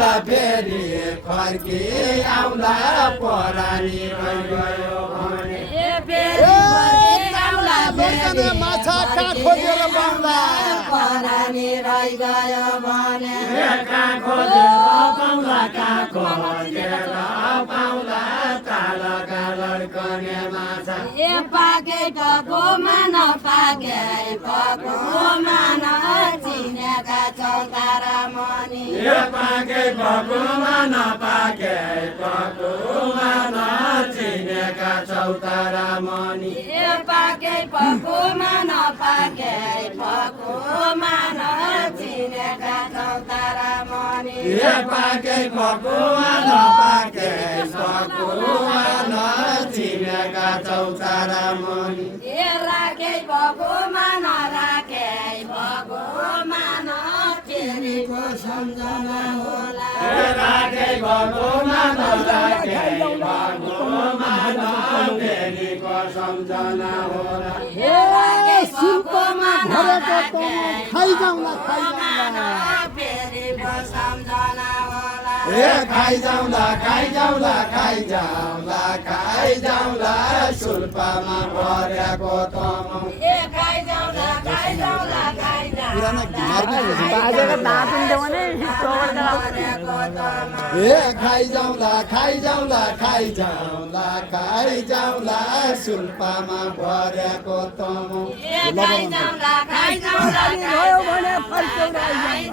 जाउँला फेरि फर्की आउँला परानी गयो भने माछा कहाँ खोजेर पाउँला परानी रहिगयो भने कहाँ खोजेर पाउँला कहाँ खोजेर पाउँला तालका लड्कने माछा पाके पकोमा नपाके पकोमा नचिनेका चौतारा मनी पाके पकोमा नपाके पकोमा नचिनेका चौतारा मनी पाके पकोमा नपाके पकोमा नचिनेका चौतारा मनी पाके पकोमा नपाके पकोमा नचिनेका चौतारा मनी राखे पकोमा नराखे पकोमा नखेरीको सम्झना होला राखे पकोमा नराखे पकोमा नखेरीको सम्झना होला सुकोमा नराखे खाइजाउँला फेरिको सम्झना होला खाइजाउँला खाइजाउँला खाइजाउँला खाइजाउँला सुल्पामा भरेको तमौ खाइजाउँला खाइजाउँला खाइजाउँला खाइजाउँला खाइजाउँला खाइजाउँला सुल्पामा भरेको तमौ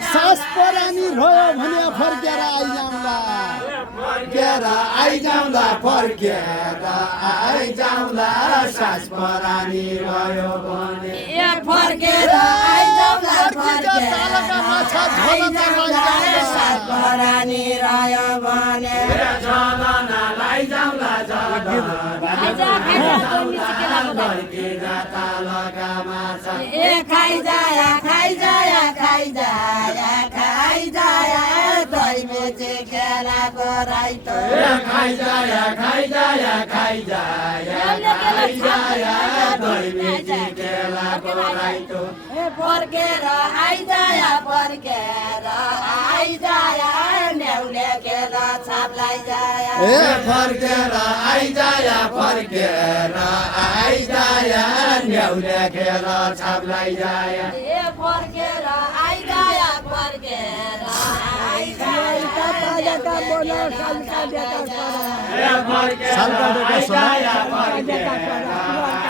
सास परानी रह्यो भने फर्केर आइजाउँला फर्केर आइजाउँला फर्केर आइजाउँला सास परानी रह्यो भने फर्केर आइजाउँला माछा परानी रह्यो भने झलना लैजाउँला तालका माछा खाइजाया खाइजाया खाइजाया खाइजाया दही बेचे खेलाको राइतो खाइजाया खाइजाया खाइजाया खाइजाया दही बेचे खेलाको राइतो फर्केर आइजाया फर्केर आइजाया न्याउले खेल छाप्लाई जाया फर्केर आइजाया फर्केर आइजाया न्याउले खेल छाप्लाई जाया फर्केर आइजाया फर्केर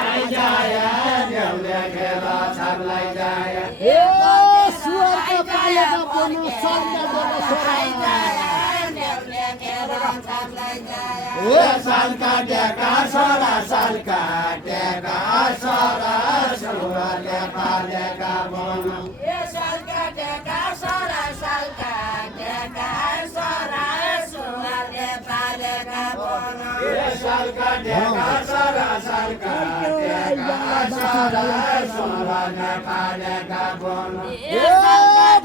आइजाया न्याउले खेल छाप्लाई जाया सालका टेका सरा सालका टेका सरा सुरले पालेका बनौ सालका टेका सरा सालका टेका सरा सुरले पालेका बनौ सालका टेका सरा सालका टेका सरा सुरले पालेका बनौ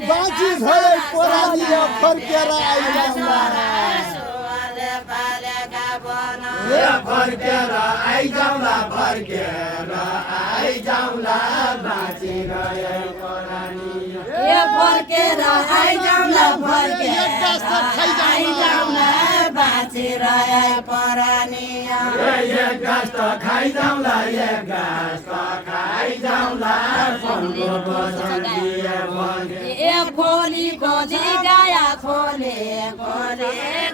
बाँची भए परानी फर्केर आइजाउँला फर्केर आइजाउँला फर्केर आइजाउँला बाँची गए परानी फर्केर आइजाउँला फर्केर आइजाउँला बाँची रहे परानी एक गाँस त खाइजाउँला एक गाँस त खाइजाउँला फलको बसन दिए भने खोली खोली गाया खोले खोले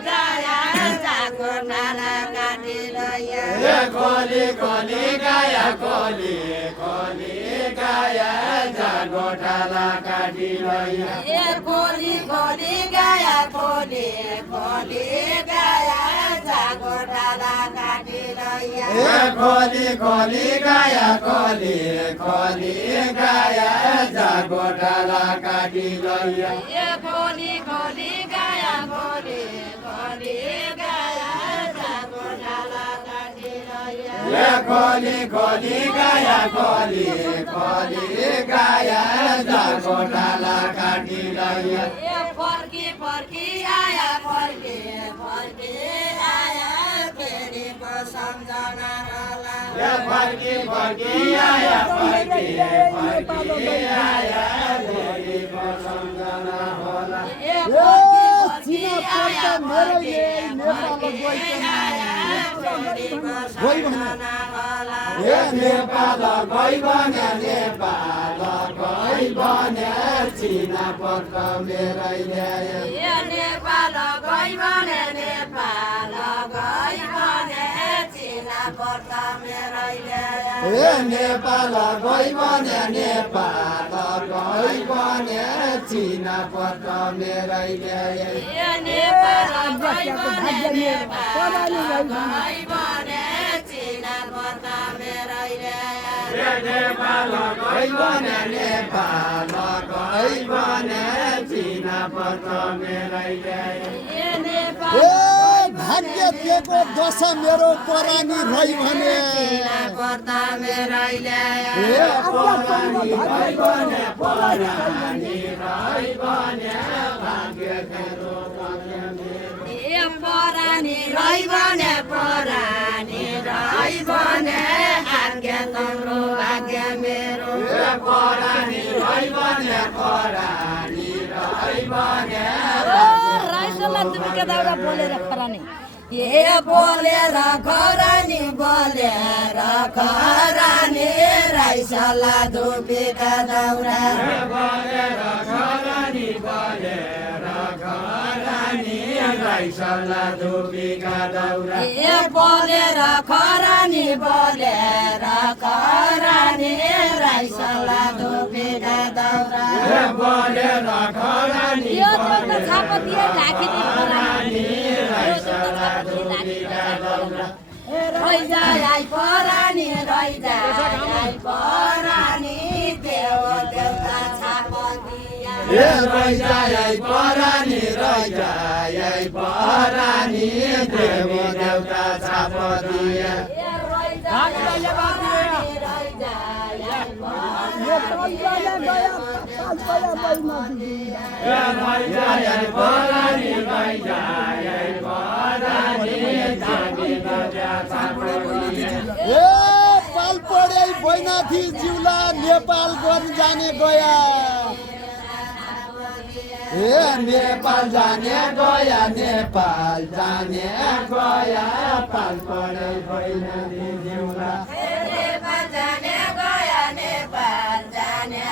गाया जाको नाना काटी लैया खोली खोली गाया खोली खोली गाया जागो ठाला काटी लैया खोली खोली गाया खोले खोली गाया जाको डाला काटी लैया खोली खोली गाया खोली खोली गाया जागो ठाला काटी लैया खोली खोली गाया खोले खोली गाया जाको डाला काटी लैया खोली खोली गाया खोली खोली गाया जागो ठाला काटी लैया फर्की फर्की आया फर्की फर्की आया फेरिको सम्झना होला फर्की फर्की आया फर्की फर्की आया फेरिको सम्झना होला चिना गई भने ए नेपाल गई भने नेपाल गई भने चिना पत्र मेरै ल्याए नेपाल गई भने नेपाल गई भने चिना पत्र मेरै ल्याए ए नेपाल गई भने नेपाल गई भने चिना पत्र मेरै ल्याए नेपाल गई भने नेपाल गई भने चिना पत्र मेरै ल्याए नेपाल गई भने नेपाल गई भने चिना पत्र मेरै ल्याए ए भाग्य दिएको दशा मेरो परानी रही भने पर्दा मेरै ल्याए ए परानी रही भने परानी रही भने भाग्य मेरो परानी रही भने परानी रही भने भाग्य तम्रो भाग्य मेरो परानी रही भने परानी रही भने ए बोलेर खरानी बोलेर खरानी राइसला धुपीका दाउरा बोलेर खरानी बोलेर खरानी राइसला धुपीका दाउरा ए बोलेर खरानी बोलेर खरानी राइसला धुपीका दाउरा बोलेर खरानी रैजाई परानी रैजाई परानी देव देउता छापदिया ए रैजाई परानी रैजाई परानी देव देउता छापदिया रैजाई परानी ए पाल पढे बैनाथी जिउला नेपाल गर्न जाने गया ए नेपाल जाने गया नेपाल जाने गया पाल पढे बैनाथी जिउला नेपाल जाने गया नेपाल जाने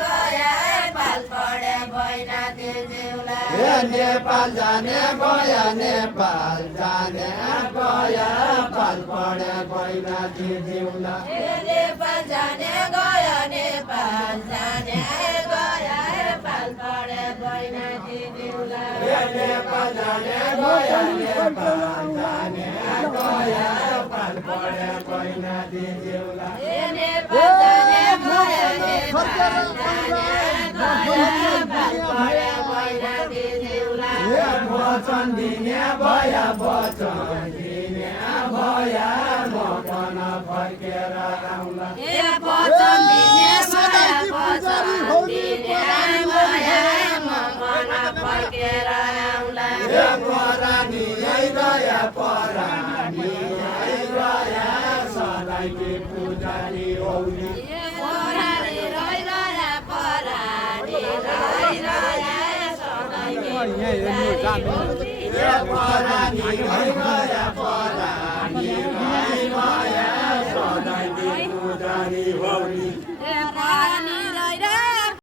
गया पाल पढे बैनाथी जिउला ए नेपाल जाने गया नेपाल जाने गया पाल पढे बैनाथी जिउला नेपाल जाने गया नेपाल जाने गया पाल पढे बैनाथी जिउला नेपाल जाने गया नेपाल जाने गया पाल पढे बैनाथी जिउला नेपाल जाने गया नेपाल जाने गया पाल पढे बैनाथी जिउला वचन दिने भया वचन दिने भया म पनि फर्केर आउँला ए वचन दिने भया वचन दिने भया म पनि फर्केर आउँला ए परानी आइरह्या परानी आइरह्या सधैँकी पुजारी औली परानी रहिरह्या परानी रहिरह्या सधैँकी पुजारी ए परानी आइरह्या परानी आइरह्या सधैँकी पुजारी औली ए परानी